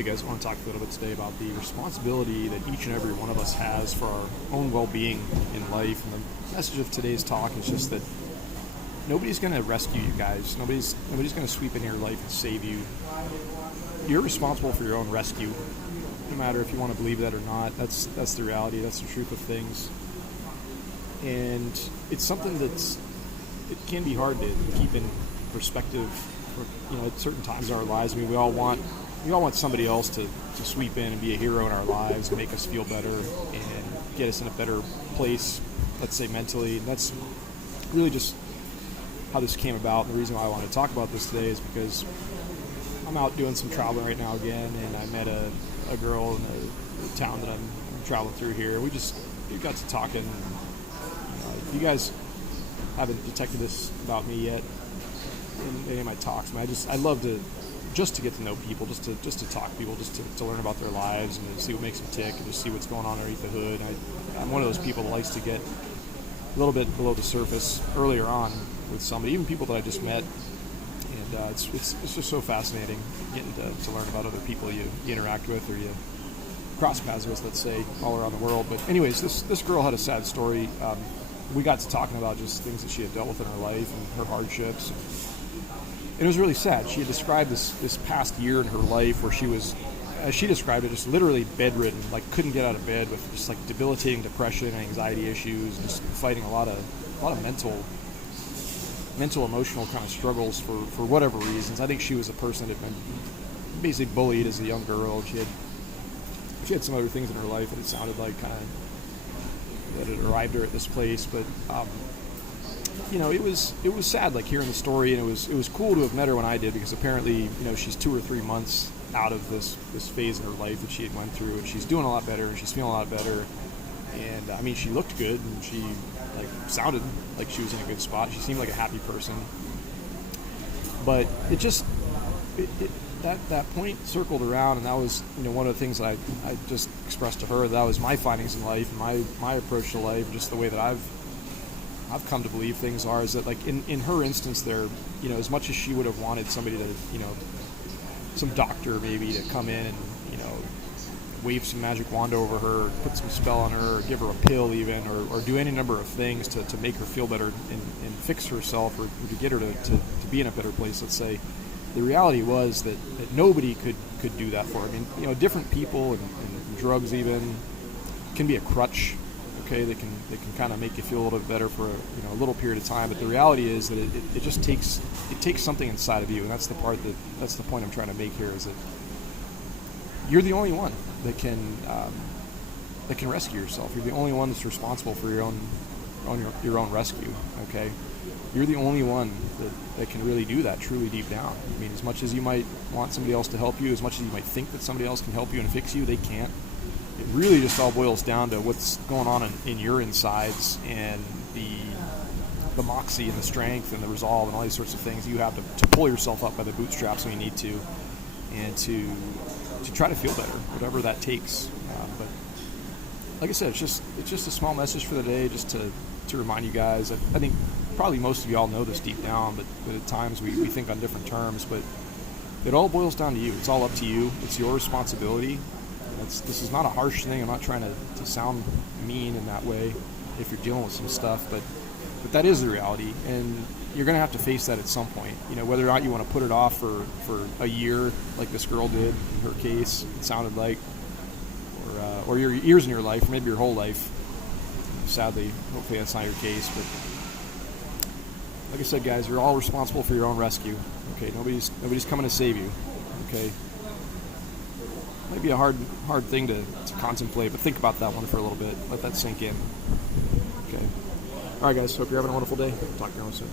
Hey guys, I want to talk a little bit today about the responsibility that each and every one of us has for our own well-being in life. And the message of today's talk is just that nobody's going to rescue you guys. Nobody's going to sweep into your life and save you. You're responsible for your own rescue, no matter if you want to believe that or not. That's the reality. That's the truth of things. And it's something it can be hard to keep in perspective. For, at certain times in our lives, we all want somebody else to sweep in and be a hero in our lives and make us feel better and get us in a better place, let's say mentally. And that's really just how this came about. And the reason why I want to talk about this today is because I'm out doing some traveling right now again, and I met a girl in the town that I'm traveling through here. We got to talking. If you guys haven't detected this about me yet in any of my talks, I love to get to know people, just to talk to people, just to learn about their lives and to see what makes them tick and just see what's going on underneath the hood. I'm one of those people that likes to get a little bit below the surface earlier on with somebody, even people that I just met. And it's just so fascinating getting to learn about other people you interact with or you cross paths with, let's say, all around the world. But anyways, this girl had a sad story. We got to talking about just things that she had dealt with in her life and her hardships. And it was really sad. She had described this past year in her life where she was, as she described it, just literally bedridden, like couldn't get out of bed with just like debilitating depression and anxiety issues, and just fighting a lot of mental, emotional kind of struggles for whatever reasons. I think she was a person that had been basically bullied as a young girl. She had some other things in her life that it sounded like kind of that had arrived her at this place, but it was sad, like hearing the story, and it was cool to have met her when I did, because apparently, she's 2 or 3 months out of this phase in her life that she had went through, and she's doing a lot better, and she's feeling a lot better, and she looked good, and she sounded like she was in a good spot. She seemed like a happy person, but that point circled around, and that was one of the things that I just expressed to her. That was my findings in life, and my approach to life, just the way that I've come to believe things are, is that like in her instance there, as much as she would have wanted somebody to, some doctor maybe to come in and, wave some magic wand over her, put some spell on her, or give her a pill even, or do any number of things to make her feel better and fix herself, or to get her to be in a better place, let's say. The reality was that nobody could do that for her. Different people and drugs even can be a crutch. Okay, they can kind of make you feel a little bit better for a little period of time, but the reality is that it just takes something inside of you, and that's the point I'm trying to make here, is that you're the only one that can rescue yourself. You're the only one that's responsible for your own rescue. Okay, you're the only one that can really do that truly deep down. As much as you might want somebody else to help you, as much as you might think that somebody else can help you and fix you, they can't. It really just all boils down to what's going on in your insides, and the moxie and the strength and the resolve and all these sorts of things. You have to pull yourself up by the bootstraps when you need to, and to try to feel better, whatever that takes. But like I said, it's just a small message for the day, just to remind you guys. I think probably most of you all know this deep down, but at times we think on different terms. But it all boils down to you. It's all up to you. It's your responsibility. This is not a harsh thing. I'm not trying to sound mean in that way if you're dealing with some stuff, but that is the reality, and you're going to have to face that at some point. Whether or not you want to put it off for a year, like this girl did in her case, it sounded like, or your years in your life, or maybe your whole life. Sadly, hopefully that's not your case, but like I said, guys, you're all responsible for your own rescue. Okay, nobody's coming to save you. Okay. Might be a hard thing to contemplate, but think about that one for a little bit. Let that sink in. Okay. All right, guys. Hope you're having a wonderful day. Talk to you all soon.